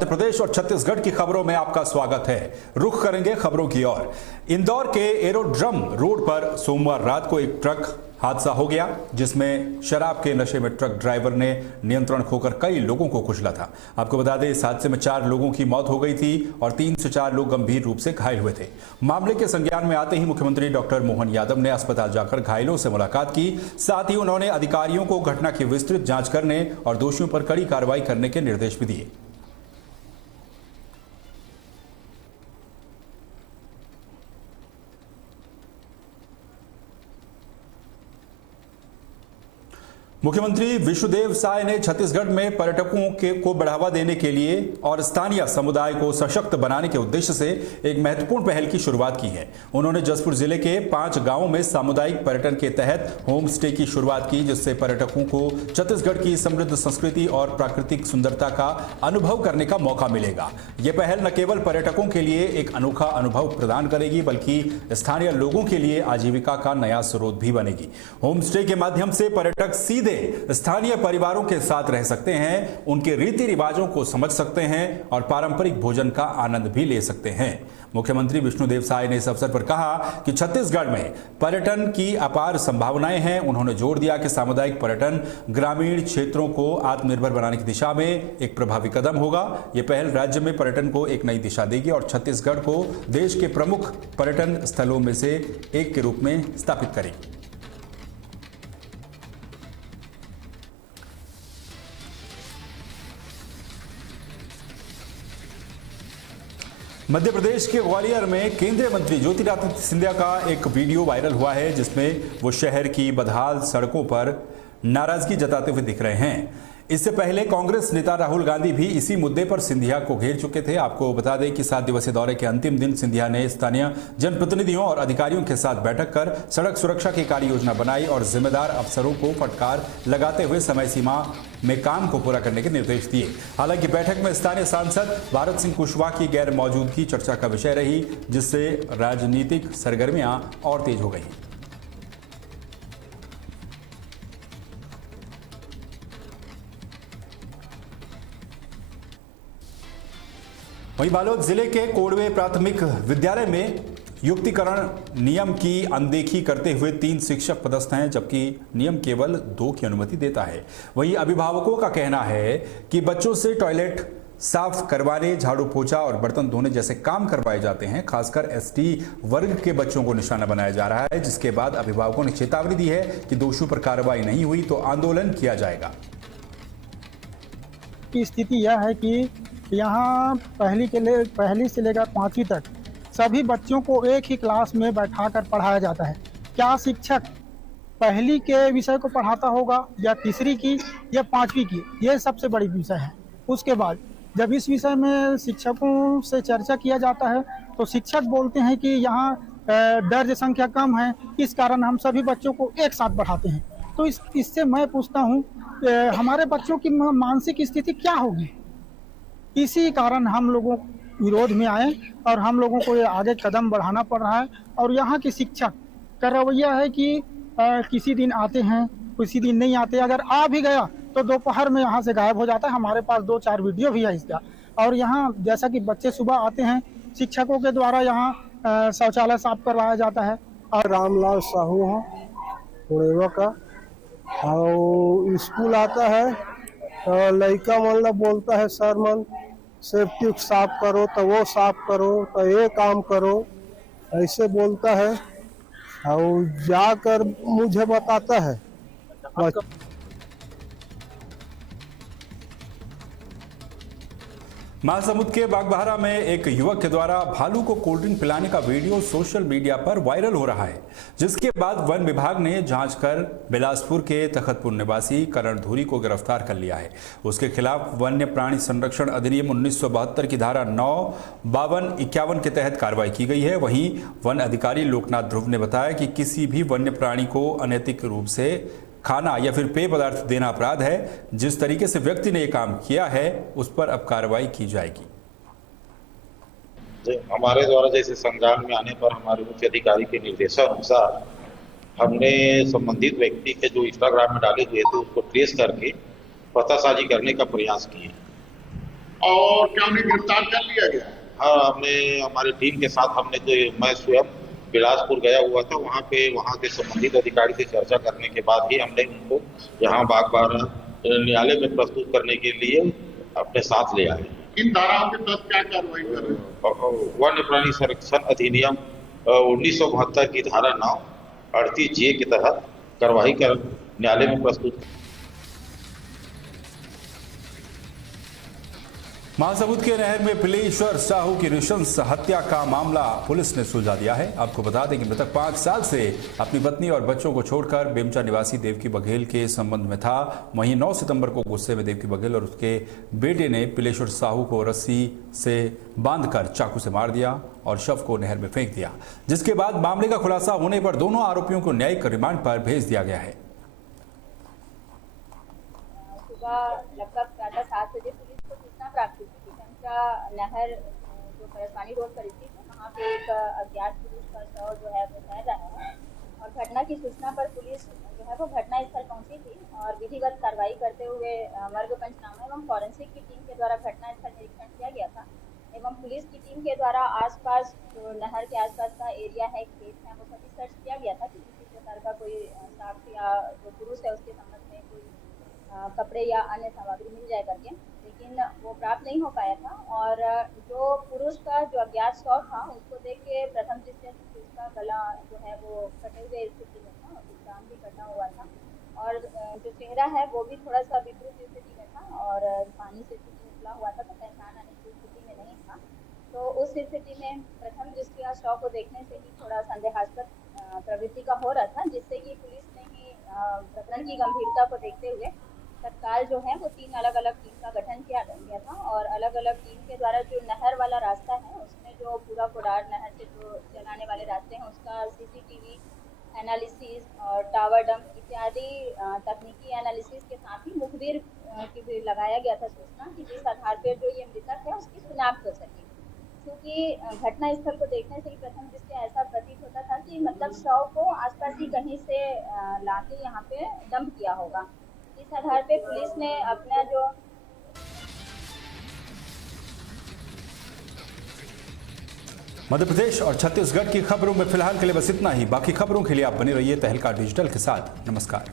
मध्य प्रदेश और छत्तीसगढ़ की खबरों में आपका स्वागत है। रुख करेंगे खबरों की ओर। इंदौर के एरोड्रम रोड पर सोमवार रात को एक ट्रक हादसा हो गया, जिसमें शराब के नशे में ट्रक ड्राइवर ने नियंत्रण खोकर कई लोगों को कुचला था। आपको बता दें, इस हादसे में 4 लोगों की मौत हो गई थी और 3 से 4 लोग गंभीर रूप से घायल हुए थे। मामले के संज्ञान में आते ही मुख्यमंत्री डॉक्टर मोहन यादव ने अस्पताल जाकर घायलों से मुलाकात की। साथ ही उन्होंने अधिकारियों को घटना की विस्तृत जांच करने और दोषियों पर कड़ी कार्रवाई करने के निर्देश भी दिए। मुख्यमंत्री विष्णुदेव साय ने छत्तीसगढ़ में पर्यटकों को बढ़ावा देने के लिए और स्थानीय समुदाय को सशक्त बनाने के उद्देश्य से एक महत्वपूर्ण पहल की शुरुआत की है। उन्होंने जसपुर जिले के 5 गांवों में सामुदायिक पर्यटन के तहत होम स्टे की शुरुआत की, जिससे पर्यटकों को छत्तीसगढ़ की समृद्ध संस्कृति और प्राकृतिक सुंदरता का अनुभव करने का मौका मिलेगा। यह पहल न केवल पर्यटकों के लिए एक अनोखा अनुभव प्रदान करेगी, बल्कि स्थानीय लोगों के लिए आजीविका का नया स्रोत भी बनेगी। होम स्टे के माध्यम से पर्यटक सीधे स्थानीय परिवारों के साथ रह सकते हैं, उनके रीति रिवाजों को समझ सकते हैं और पारंपरिक भोजन का आनंद भी ले सकते हैं। मुख्यमंत्री विष्णुदेव साय ने इस अवसर पर कहा कि छत्तीसगढ़ में पर्यटन की अपार संभावनाएं हैं। उन्होंने जोर दिया कि सामुदायिक पर्यटन ग्रामीण क्षेत्रों को आत्मनिर्भर बनाने की दिशा में एक प्रभावी कदम होगा। यह पहल राज्य में पर्यटन को एक नई दिशा देगी और छत्तीसगढ़ को देश के प्रमुख पर्यटन स्थलों में से एक के रूप में स्थापित करेगी। मध्य प्रदेश के ग्वालियर में केंद्रीय मंत्री ज्योतिरादित्य सिंधिया का एक वीडियो वायरल हुआ है, जिसमें वो शहर की बदहाल सड़कों पर नाराजगी जताते हुए दिख रहे हैं। इससे पहले कांग्रेस नेता राहुल गांधी भी इसी मुद्दे पर सिंधिया को घेर चुके थे। आपको बता दें कि 7 दिवसीय दौरे के अंतिम दिन सिंधिया ने स्थानीय जनप्रतिनिधियों और अधिकारियों के साथ बैठक कर सड़क सुरक्षा की कार्य योजना बनाई और जिम्मेदार अफसरों को फटकार लगाते हुए समय सीमा में काम को पूरा करने के निर्देश दिए। हालांकि बैठक में स्थानीय सांसद भारत सिंह कुशवाहा की गैर मौजूदगी चर्चा का विषय रही, जिससे राजनीतिक सरगर्मियां और तेज हो गई। वहीं बालोद जिले के कोड़वे प्राथमिक विद्यालय में युक्तिकरण नियम की अनदेखी करते हुए 3 शिक्षक पदस्थ हैं, जबकि नियम केवल 2 की अनुमति देता है। वहीं अभिभावकों का कहना है कि बच्चों से टॉयलेट साफ करवाने, झाड़ू पोछा और बर्तन धोने जैसे काम करवाए जाते हैं। खासकर एसटी वर्ग के बच्चों को निशाना बनाया जा रहा है, जिसके बाद अभिभावकों ने चेतावनी दी है कि दोषियों पर कार्रवाई नहीं हुई तो आंदोलन किया जाएगा। की स्थिति यह है कि यहाँ पहली से लेकर 5वीं तक सभी बच्चों को एक ही क्लास में बैठाकर पढ़ाया जाता है। क्या शिक्षक पहली के विषय को पढ़ाता होगा या तीसरी की या 5वीं की? यह सबसे बड़ी विषय है। उसके बाद जब इस विषय में शिक्षकों से चर्चा किया जाता है तो शिक्षक बोलते हैं कि यहाँ दर्ज संख्या कम है, इस कारण हम सभी बच्चों को एक साथ पढ़ाते हैं। तो इससे मैं पूछता हूँ, हमारे बच्चों की मानसिक स्थिति क्या होगी? इसी कारण हम लोगों विरोध में आए और हम लोगों को ये आगे कदम बढ़ाना पड़ रहा है। और यहाँ के शिक्षक का रवैया है कि किसी दिन आते हैं, किसी दिन नहीं आते। अगर आ भी गया तो दोपहर में यहाँ से गायब हो जाता है। हमारे पास 2-4 वीडियो भी है इसका। और यहाँ जैसा कि बच्चे सुबह आते हैं, शिक्षकों के द्वारा यहाँ शौचालय साफ करवाया जाता है। और रामलाल साहू हैं कोड़ेवा का, और स्कूल आता है तो लड़का मतलब बोलता है सर मन सेफ्टी साफ करो तो वो साफ करो तो ये काम करो, ऐसे बोलता है और जाकर मुझे बताता है। महासमुंद के बागबाहरा में एक युवक के द्वारा भालू को कोल्ड ड्रिंक पिलाने का वीडियो सोशल मीडिया पर वायरल हो रहा है, जिसके बाद वन विभाग ने जांच कर बिलासपुर के तखतपुर निवासी करण धूरी को गिरफ्तार कर लिया है। उसके खिलाफ वन्य प्राणी संरक्षण अधिनियम 1972 की धारा 9, 52, 51 के तहत कार्रवाई की गई है। वहीं वन अधिकारी लोकनाथ ध्रुव ने बताया कि किसी भी वन्य प्राणी को अनैतिक रूप से खाना या फिर पेय पदार्थ देना अपराध है। जिस तरीके से व्यक्ति ने यह काम किया है उस पर अब कार्रवाई की जाएगी। हमारे द्वारा जैसे संज्ञान में आने पर हमारे उच्च अधिकारी के निर्देशानुसार हमने संबंधित व्यक्ति के जो इंस्टाग्राम में डाले हुए थे उसको ट्रेस करके पतासाजी करने का प्रयास किए। और क्या उन्हें गिरफ्तार कर लिया गया? हाँ, हमने हमारी टीम के साथ मैं स्वयं बिलासपुर गया हुआ था। वहाँ के संबंधित अधिकारी से चर्चा करने के बाद ही हमने उनको यहाँ बागबारा न्यायालय में प्रस्तुत करने के लिए अपने साथ ले आए। इन धाराओं के तहत क्या कार्रवाई कर रहे हैं? वन्य प्राणी संरक्षण अधिनियम 1972 की धारा 9 38J के तहत कार्रवाई कर न्यायालय में प्रस्तुत। महासमुंद के नहर में पिलेश्वर साहू की नृशंस हत्या का मामला पुलिस ने सुलझा दिया है। आपको बता दें कि मृतक 5 साल से अपनी पत्नी और बच्चों को छोड़कर बेमचा निवासी देवकी बघेल के संबंध में था। वहीं 9 सितंबर को गुस्से में देवकी बघेल और उसके बेटे ने पिलेश्वर साहू को रस्सी से बांधकर चाकू से मार दिया और शव को नहर में फेंक दिया, जिसके बाद मामले का खुलासा होने पर दोनों आरोपियों को न्यायिक रिमांड पर भेज दिया गया है। लगभग 7:30 बजे पुलिस को सूचना प्राप्त हुई कि बेमचा नहर जो परसवानी रोड पर स्थित है, वहाँ पे एक अज्ञात पुरुष का शव जो है वो तैर रहा है और घटना की सूचना पर पुलिस जो है वो घटनास्थल पहुंची थी और विधिवत कार्रवाई करते हुए मर्ग पंचनामा एवं फॉरेंसिक की टीम के द्वारा घटनास्थल निरीक्षण किया गया था एवं पुलिस की टीम के द्वारा आसपास जो नहर के आसपास का एरिया है, खेत है, वो सभी सर्च किया गया था कि किसी प्रकार का कोई साक्ष्य या जो पुरुष है उसके संबंध में कोई कपड़े या अन्य सामग्री मिल जाए करके, लेकिन वो प्राप्त नहीं हो पाया था। और जो पुरुष का जो अज्ञात शव था उसको देख के प्रथम दृष्टया से उसका गला जो है वो कटे हुए स्थिति में था और कान भी कटा हुआ था और जो चेहरा है वो भी थोड़ा सा विकृत स्थिति में था और पानी से निकला हुआ था, तो पहचान आने की स्थिति में नहीं था। तो उस स्थिति में प्रथम दृष्टया शव को देखने से ही थोड़ा संदेहास्पद प्रवृत्ति का हो रहा था, जिससे कि पुलिस ने ही प्रकरण की गंभीरता को देखते हुए तत्काल जो है वो 3 अलग-अलग टीम का गठन किया गया था और अलग-अलग टीम के द्वारा जो नहर वाला रास्ता है उसमें जो पूरा कोडार नहर से जो चलाने वाले रास्ते हैं उसका CCTV एनालिसिस और टावर डंप इत्यादि तकनीकी एनालिसिस के साथ ही मुखबिर की भी लगाया गया था सूचना कि जिस आधार पर जो ये मृतक है उसकी शिनाख्त हो सके, क्योंकि घटना स्थल को देखने से ही प्रथम दृष्टया ऐसा प्रतीत होता था कि मतलब शव को आसपास ही कहीं से लाके यहाँ पे डंप किया होगा। इस आधार पे पुलिस ने अपना जो मध्य प्रदेश और छत्तीसगढ़ की खबरों में फिलहाल के लिए बस इतना ही। बाकी खबरों के लिए आप बने रहिए तहलका डिजिटल के साथ। नमस्कार।